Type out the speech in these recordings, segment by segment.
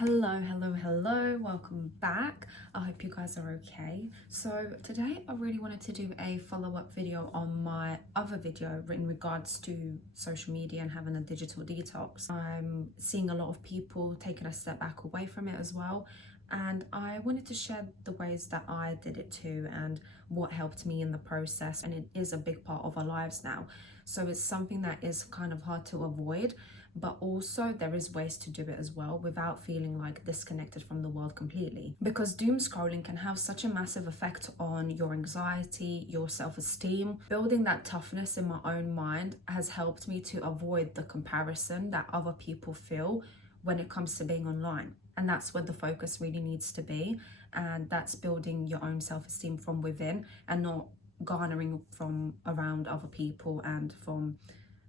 Hello, welcome back. I hope you guys are okay. So today I really wanted to do a follow-up video on my other video in regards to social media and having a digital detox. I'm seeing a lot of people taking a step back away from it as well, and I wanted to share the ways that I did it too and what helped me in the process. And it is a big part of our lives now, so it's something that is kind of hard to avoid, but also there is ways to do it as well without feeling like disconnected from the world completely, because doom scrolling can have such a massive effect on your anxiety, your self-esteem. Building that toughness in my own mind has helped me to avoid the comparison that other people feel when it comes to being online, and that's where the focus really needs to be, and that's building your own self-esteem from within and not garnering from around other people and from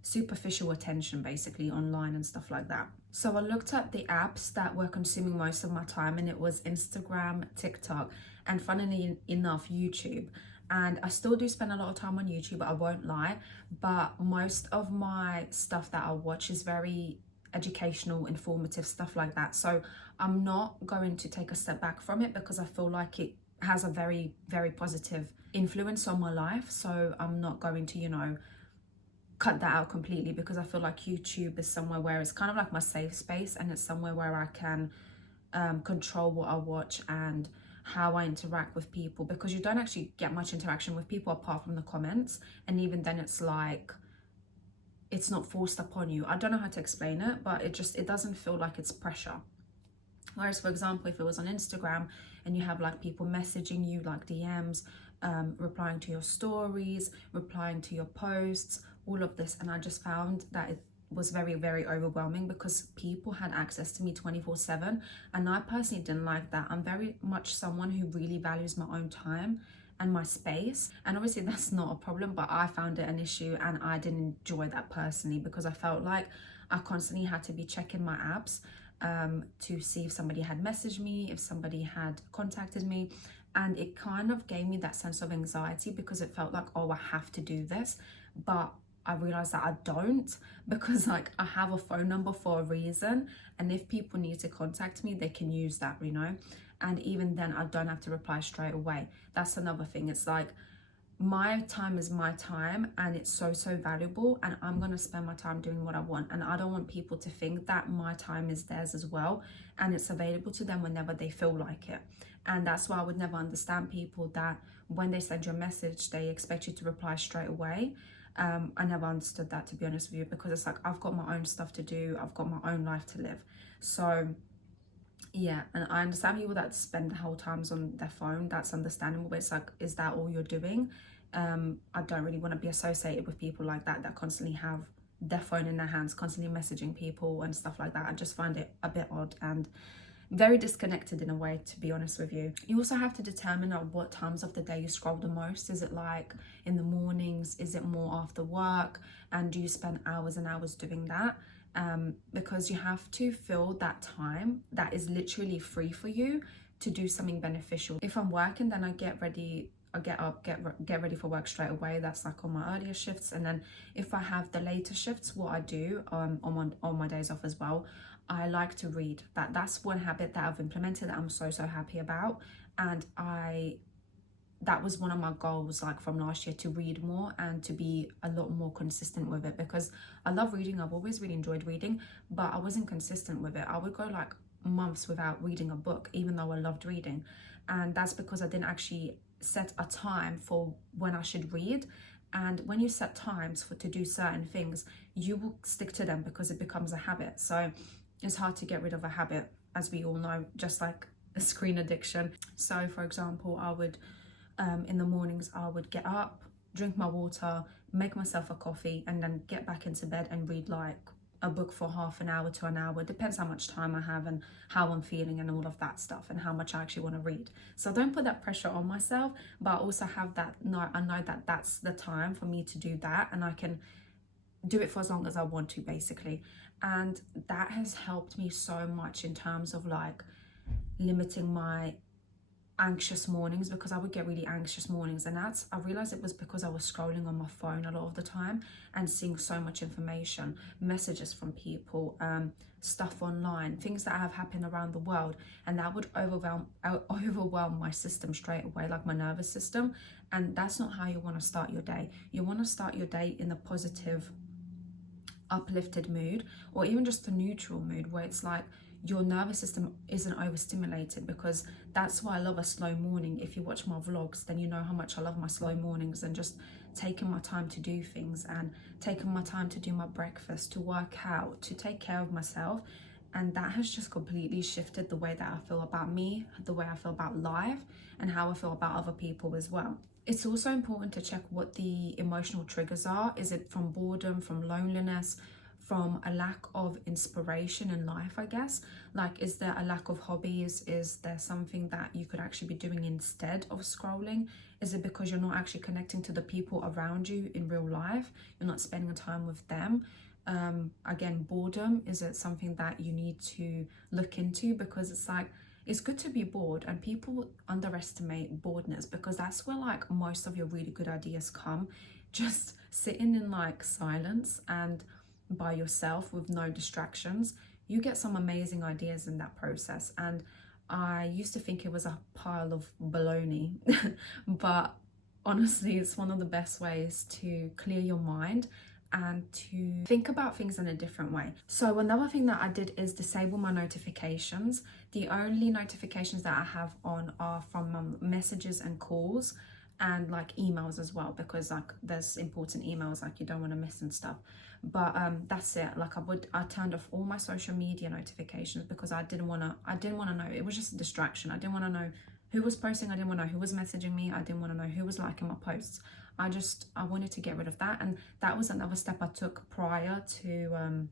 superficial attention basically online and stuff like that. So I looked at the apps that were consuming most of my time, and it was Instagram, TikTok, and funnily enough YouTube. And I still do spend a lot of time on YouTube, I won't lie, but most of my stuff that I watch is very educational, informative, stuff like that. So I'm not going to take a step back from it because I feel like it has a very positive influence on my life. So I'm not going to cut that out completely, because I feel like YouTube is somewhere where it's kind of like my safe space, and it's somewhere where I can control what I watch and how I interact with people, because you don't actually get much interaction with people apart from the comments, and even then it's like it's not forced upon you. I don't know how to explain it, but it doesn't feel like it's pressure. Whereas, for example, if it was on Instagram and you have like people messaging you like DMs, replying to your stories, replying to your posts, all of this, and I just found that it was very overwhelming because people had access to me 24/7, and I personally didn't like that. I'm very much someone who really values my own time and my space, and obviously that's not a problem, but I found it an issue and I didn't enjoy that personally, because I felt like I constantly had to be checking my apps to see if somebody had messaged me, if somebody had contacted me, and it kind of gave me that sense of anxiety because it felt like, oh, I have to do this, but I realized that I don't, because like I have a phone number for a reason, and if people need to contact me, they can use that, and even then I don't have to reply straight away. That's another thing. It's like my time is my time, and it's so valuable, and I'm going to spend my time doing what I want, and I don't want people to think that my time is theirs as well and it's available to them whenever they feel like it. And that's why I would never understand people that when they send you a message they expect you to reply straight away. I never understood that, to be honest with you, because it's like I've got my own stuff to do, I've got my own life to live. So yeah, and I understand people that spend whole times on their phone. That's understandable, but it's like, is that all you're doing? I don't really want to be associated with people like that constantly have their phone in their hands, constantly messaging people and stuff like that. I just find it a bit odd and very disconnected in a way, to be honest with you. You also have to determine at what times of the day you scroll the most. Is it like in the mornings? Is it more after work? And do you spend hours and hours doing that? Because you have to fill that time that is literally free for you to do something beneficial. If I'm working, then I get ready, I get up, get ready for work straight away. That's like on my earlier shifts. And then if I have the later shifts, what I do on my days off as well, I like to read. That's one habit that I've implemented that I'm so happy about, and that was one of my goals, like from last year, to read more and to be a lot more consistent with it, because I love reading. I've always really enjoyed reading, but I wasn't consistent with it. I would go like months without reading a book, even though I loved reading, and that's because I didn't actually set a time for when I should read. And when you set times to do certain things, you will stick to them because it becomes a habit. So it's hard to get rid of a habit, as we all know, just like a screen addiction. So for example, I would in the mornings I would get up, drink my water, make myself a coffee, and then get back into bed and read like a book for half an hour to an hour. Depends how much time I have and how I'm feeling and all of that stuff, and how much I actually want to read. So I don't put that pressure on myself, but I also have that, no, I know that that's the time for me to do that, and I can do it for as long as I want to, basically. And that has helped me so much in terms of like limiting my anxious mornings, because I would get really anxious mornings, and I realized it was because I was scrolling on my phone a lot of the time and seeing so much information, messages from people, stuff online, things that have happened around the world, and that would overwhelm my system straight away, like my nervous system. And that's not how you want to start your day. You want to start your day in a positive, uplifted mood, or even just a neutral mood, where it's like your nervous system isn't overstimulated, because that's why I love a slow morning. If you watch my vlogs, then you know how much I love my slow mornings, and just taking my time to do things, and taking my time to do my breakfast, to work out, to take care of myself. And that has just completely shifted the way that I feel about me, the way I feel about life, and how I feel about other people as well. It's also important to check what the emotional triggers are. Is it from boredom, from loneliness, from a lack of inspiration in life, I guess? Like, is there a lack of hobbies? Is there something that you could actually be doing instead of scrolling? Is it because you're not actually connecting to the people around you in real life? You're not spending time with them? Again, boredom, is it something that you need to look into? Because it's like, it's good to be bored, and people underestimate boredness, because that's where like most of your really good ideas come. Just sitting in like silence and by yourself with no distractions, you get some amazing ideas in that process. And I used to think it was a pile of baloney, but honestly, it's one of the best ways to clear your mind and to think about things in a different way. So another thing that I did is disable my notifications. The only notifications that I have on are from messages and calls, and like emails as well, because like there's important emails like you don't want to miss and stuff. But that's it. Like I turned off all my social media notifications, because I didn't want to know. It was just a distraction. I didn't want to know who was posting. I didn't want to know who was messaging me. I didn't want to know who was liking my posts. I wanted to get rid of that. And that was another step I took prior to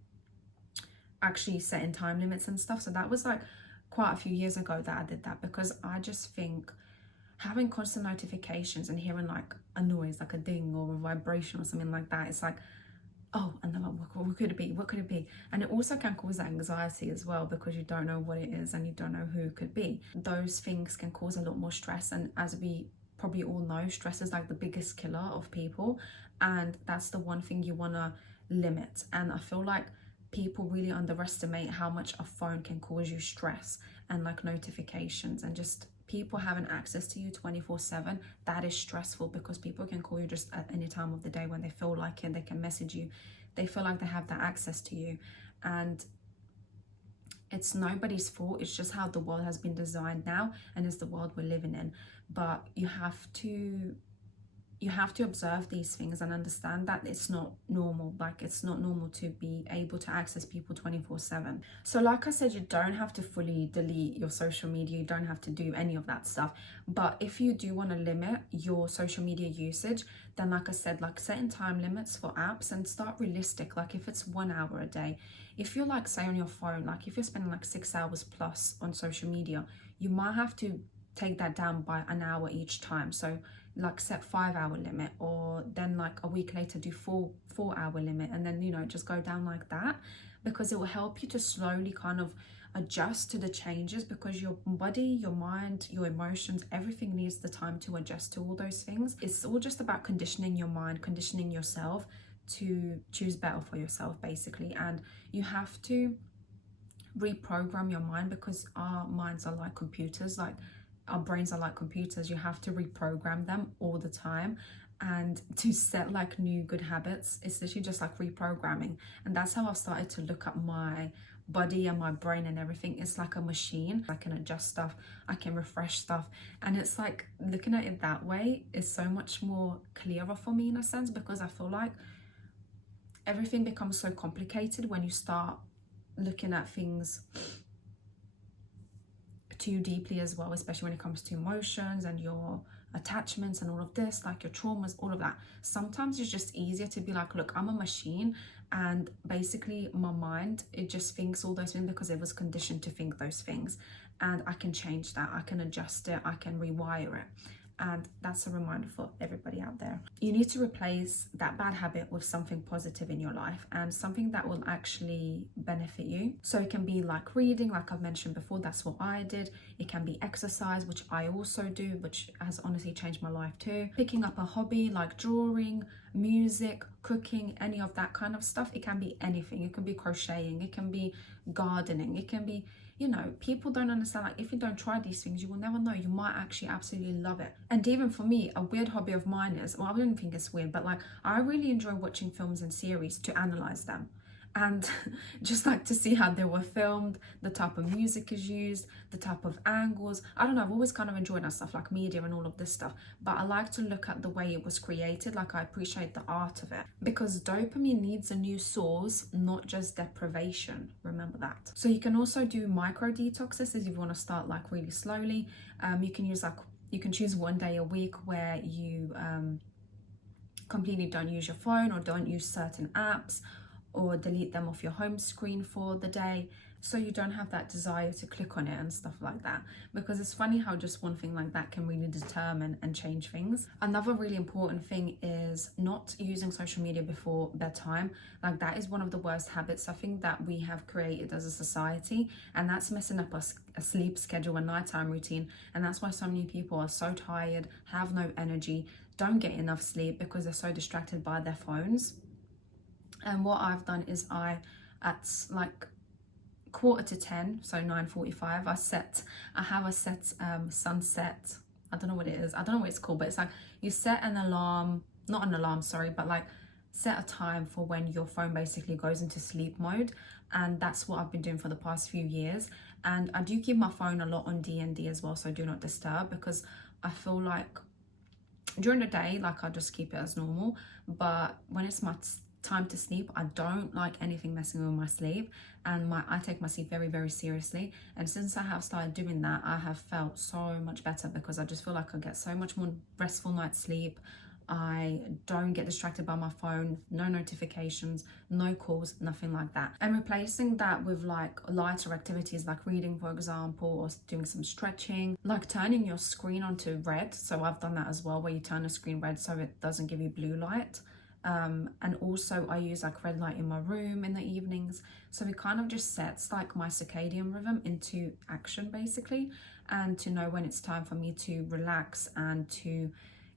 actually setting time limits and stuff. So that was like quite a few years ago that I did that, because I just think having constant notifications and hearing like a noise, like a ding or a vibration or something like that, it's like, oh, and then what could it be? What could it be? And it also can cause anxiety as well, because you don't know what it is and you don't know who it could be. Those things can cause a lot more stress. And as we probably all know, stress is like the biggest killer of people. And that's the one thing you want to limit. And I feel like people really underestimate how much a phone can cause you stress, and like notifications, and just people having access to you 24/7. That is stressful, because people can call you just at any time of the day when they feel like it. They can message you. They feel like they have that access to you, and it's nobody's fault. It's just how the world has been designed now, and it's the world we're living in. But you have to observe these things and understand that it's not normal. Like, it's not normal to be able to access people 24/7. So like I said, you don't have to fully delete your social media. You don't have to do any of that stuff. But if you do want to limit your social media usage, then like I said, like setting time limits for apps, and start realistic. Like if it's 1 hour a day, if you're like, say on your phone, like if you're spending like 6 hours plus on social media, you might have to take that down by an hour each time. So like set 5-hour limit, or then like a week later do four-hour limit, and then, you know, just go down like that, because it will help you to slowly kind of adjust to the changes, because your body, your mind, your emotions, everything needs the time to adjust to all those things. It's all just about conditioning your mind, conditioning yourself to choose better for yourself, basically. And you have to reprogram your mind, because our minds are like computers, like our brains are like computers. You have to reprogram them all the time. And to set like new good habits, it's literally just like reprogramming. And that's how I've started to look at my body and my brain and everything. It's like a machine. I can adjust stuff, I can refresh stuff, and it's like, looking at it that way is so much more clearer for me in a sense, because I feel like everything becomes so complicated when you start looking at things too deeply as well, especially when it comes to emotions and your attachments and all of this, like your traumas, all of that. Sometimes it's just easier to be like, look, I'm a machine, and basically my mind, it just thinks all those things because it was conditioned to think those things, and I can change that, I can adjust it, I can rewire it. And that's a reminder for everybody out there. You need to replace that bad habit with something positive in your life and something that will actually benefit you. So it can be like reading, like I've mentioned before, that's what I did. It can be exercise, which I also do, which has honestly changed my life too. Picking up a hobby like drawing, music, cooking, any of that kind of stuff. It can be anything. It can be crocheting, it can be gardening, it can be, you know, people don't understand, like if you don't try these things, you will never know. You might actually absolutely love it. And even for me, a weird hobby of mine is, well, I don't think it's weird, but like I really enjoy watching films and series to analyze them and just like to see how they were filmed, the type of music is used, the type of angles. I don't know, I've always kind of enjoyed that stuff, like media and all of this stuff, but I like to look at the way it was created. Like I appreciate the art of it, because dopamine needs a new source, not just deprivation. Remember that. So you can also do micro detoxes if you want to start like really slowly. You can choose one day a week where you completely don't use your phone or don't use certain apps, or delete them off your home screen for the day, so you don't have that desire to click on it and stuff like that. Because it's funny how just one thing like that can really determine and change things. Another really important thing is not using social media before bedtime. Like that is one of the worst habits I think that we have created as a society, and that's messing up a sleep schedule and nighttime routine. And that's why so many people are so tired, have no energy, don't get enough sleep because they're so distracted by their phones. And what I've done is at like 9:45, so 9:45, I have a set sunset. I don't know what it is. I don't know what it's called, but it's like you set an alarm, not an alarm, sorry, but like set a time for when your phone basically goes into sleep mode. And that's what I've been doing for the past few years. And I do keep my phone a lot on DND as well, so do not disturb, because I feel like during the day, like I just keep it as normal, but when it's my time to sleep, I don't like anything messing with my sleep, and I take my sleep very, very seriously. And since I have started doing that, I have felt so much better, because I just feel like I get so much more restful night's sleep. I don't get distracted by my phone, no notifications, no calls, nothing like that. And replacing that with like lighter activities like reading, for example, or doing some stretching, like turning your screen onto red. So I've done that as well, where you turn the screen red so it doesn't give you blue light. And also I use like red light in my room in the evenings, so it kind of just sets like my circadian rhythm into action basically, and to know when it's time for me to relax and to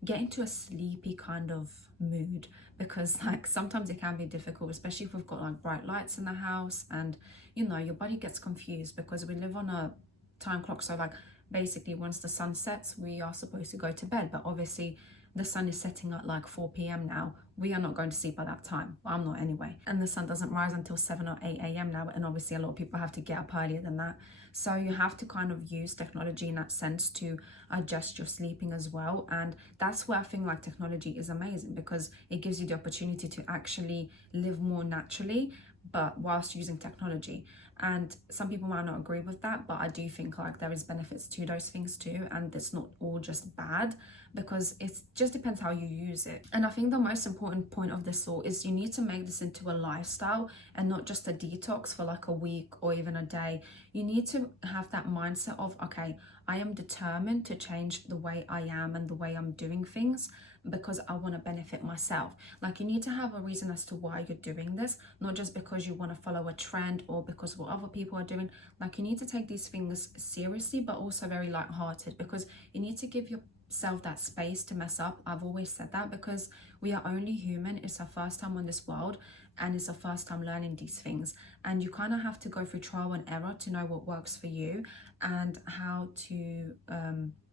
get into a sleepy kind of mood. Because like sometimes it can be difficult, especially if we've got like bright lights in the house, and you know, your body gets confused because we live on a time clock. So like basically once the sun sets, we are supposed to go to bed, but obviously the sun is setting at like 4 p.m. now. We are not going to sleep by that time. Well, I'm not anyway. And the sun doesn't rise until 7 or 8 a.m. now. And obviously a lot of people have to get up earlier than that. So you have to kind of use technology in that sense to adjust your sleeping as well. And that's where I think like technology is amazing, because it gives you the opportunity to actually live more naturally, but whilst using technology. And some people might not agree with that, but I do think like there is benefits to those things too, and it's not all just bad, because it just depends how you use it. And I think the most important point of this all is you need to make this into a lifestyle and not just a detox for like a week or even a day. You need to have that mindset of, okay, I am determined to change the way I am and the way I'm doing things, because I want to benefit myself. Like you need to have a reason as to why you're doing this, not just because you want to follow a trend or because what other people are doing. Like you need to take these things seriously, but also very lighthearted, because you need to give yourself that space to mess up. I've always said that, because we are only human. It's our first time on this world, and it's our first time learning these things, and you kind of have to go through trial and error to know what works for you and how to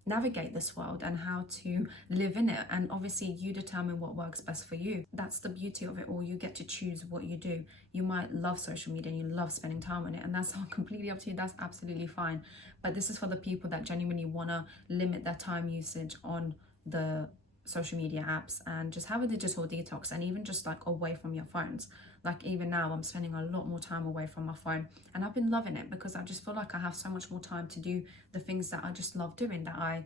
navigate this world and how to live in it. And obviously you determine what works best for you. That's the beauty of it all. You get to choose what you do. You might love social media and you love spending time on it, and that's completely up to you. That's absolutely fine. But this is for the people that genuinely want to limit their time usage on the social media apps and just have a digital detox, and even just like away from your phones. Like even now I'm spending a lot more time away from my phone, and I've been loving it, because I just feel like I have so much more time to do the things that I just love doing, that I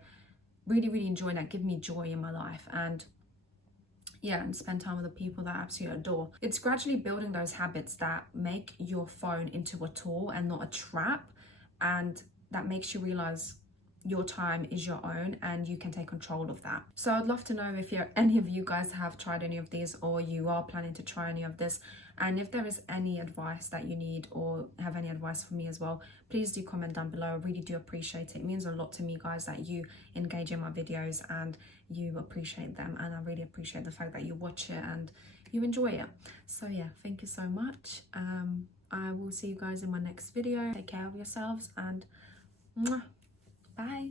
really, really enjoy, that give me joy in my life. And yeah, and spend time with the people that I absolutely adore. It's gradually building those habits that make your phone into a tool and not a trap, and that makes you realize your time is your own and you can take control of that. So I'd love to know if any of you guys have tried any of these, or you are planning to try any of this, and if there is any advice that you need or have any advice for me as well, please do comment down below. I really do appreciate it. It means a lot to me, guys, that you engage in my videos and you appreciate them, and I really appreciate the fact that you watch it and you enjoy it. So yeah, thank you so much. I will see you guys in my next video. Take care of yourselves, and mwah, bye.